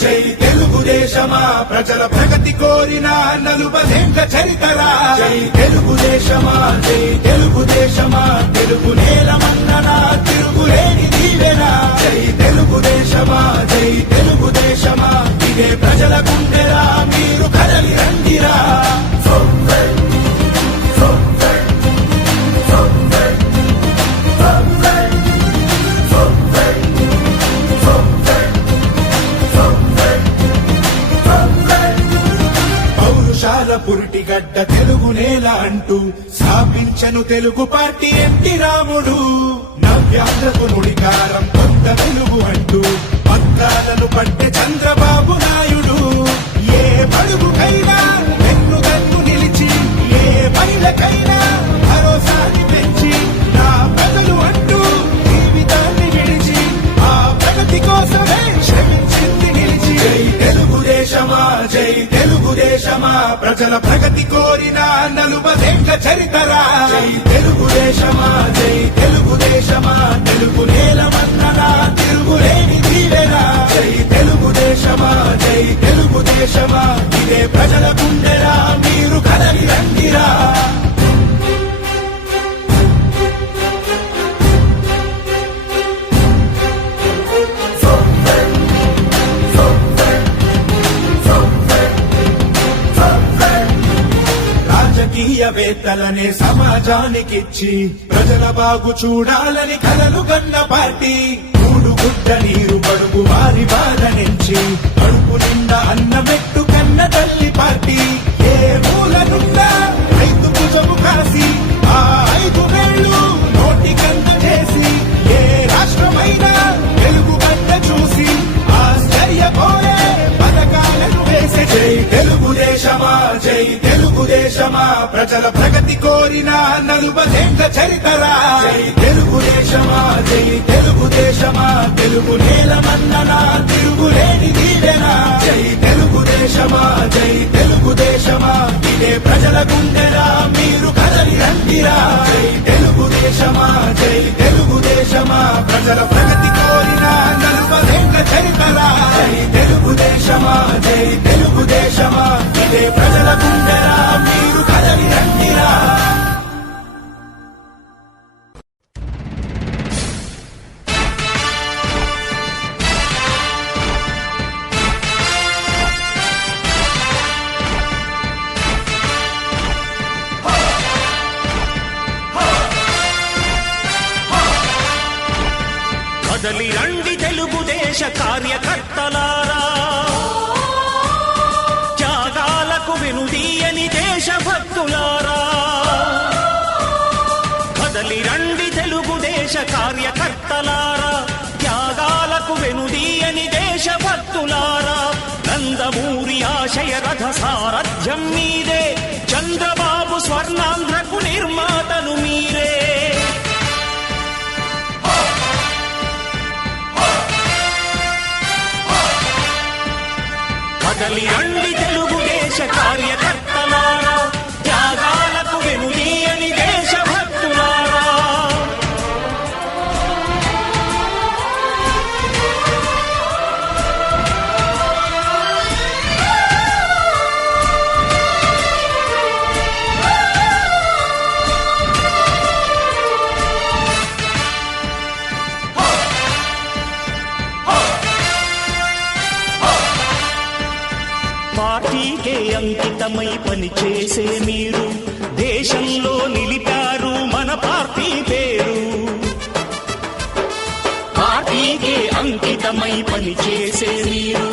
జై తెలుగుదేశమా ప్రజల ప్రగతి కోరిన 40 చరితరా జై తెలుగుదేశమా జై తెలుగుదేశమా తెలుగు నేల మన్ననా తిరుగులేని దీవెనా జై తెలుగుదేశమా జై తెలుగుదేశమా ఇదే ప్రజల గుండెరా మీరు కదలి రండిరా పురిటిగడ్డ తెలుగు నేల అంటూ స్థాపించను తెలుగు పార్టీ ఎన్టీ రాముడు నవ్యాంధ్రకు నుడికారం కొత్త వెలుగు అంటూ పత్రాలను పట్టె చంద్రబాబు నాయుడు ఏ పడుగుకైనా వెన్నుదన్ను నిలిచి ఏ మహిళకైనా భరోసాని పెంచి నా ప్రజలు అంటూ జీవితాన్ని విడిచి ఆ ప్రగతి కోసమే శ్రమించింది నిలిచి జై తెలుగుదేశమా జై తెలుగుదేశమా ప్రజల ప్రగతి కోరిన 40 చరితరా జై తెలుగుదేశమా జై తెలుగుదేశమా తెలుగు నేల మన్ననా తిరుగులేని దీవెనా జై తెలుగుదేశమా జై తెలుగుదేశమా ఇదే ప్రజల గుండెరా మీరు కదలి రండిరా రాజకీయవేత్తలనే సమాజానికిచ్చి ప్రజల బాగు చూడాలని కలలు కన్న పార్టీ మూడు గుడ్డ నీరు పడుగు వారి బాధ నుంచి కడుపు నిండా అన్నమెట్టు కన్న తల్లి పార్టీ ఏ మూలనున్నా రైతు భుజము కాసి ఆ 5 వేళ్ళు నోటికంత చేసి ఏ రాష్ట్రమైనా తెలుగు గడ్డ చూసి ఆశ్చర్యపోయే పథకాలను వేసే జై తెలుగుదేశమా జై తెలుగుదేశమా ప్రజల ప్రగతి కోరిన 40 చరితరా జై తెలుగుదేశమా జై తెలుగుదేశమా తెలుగు నేల మన్ననా తిరుగులేని దీవెనా జై తెలుగుదేశమా జై తెలుగుదేశమా ఇదే ప్రజల గుండెరా మీరు కదలి రండిరా జై తెలుగుదేశమా జై తెలుగుదేశమా ప్రజల ప్రగతి కోరిన 40 చరితరా జై తెలుగుదేశమా జై తెలుగుదేశమా ఇదే ప్రజల గుండెరా మీరు కదలి రండిరా కదలి రండి తెలుగుదేశ కార్యకర్తలారా త్యాగాలకు వెనుదీయని దేశభక్తులారా కదలి రండి తెలుగుదేశ కార్యకర్తలారా త్యాగాలకు వెనుదీయని దేశభక్తులారా నందమూరి ఆశయ రథ సారథ్యం మీదే చంద్రబాబు స్వర్ణాంధ్రకు నిర్మాతను మీరే కదలి రండి తెలుగుదేశ కార్యకర్తలారా త్యాగాలకు వెనుదీయని దేశభక్తులారా పార్టీకే అంకితమై పనిచేసే మీరు దేశంలో నిలిపారు మన పార్టీ పేరు పార్టీకే అంకితమై పనిచేసే మీరు